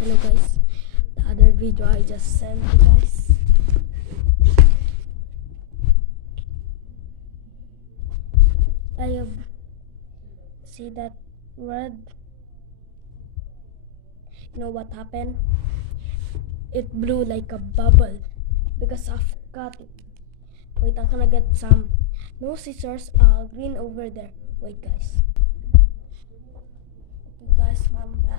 Hello guys, the other video I just sent you guys. I have see that red. You know what happened? It blew like a bubble because I've cut it. Wait, I'm gonna get some no scissors. Green over there. Wait guys. Okay guys, I'm back.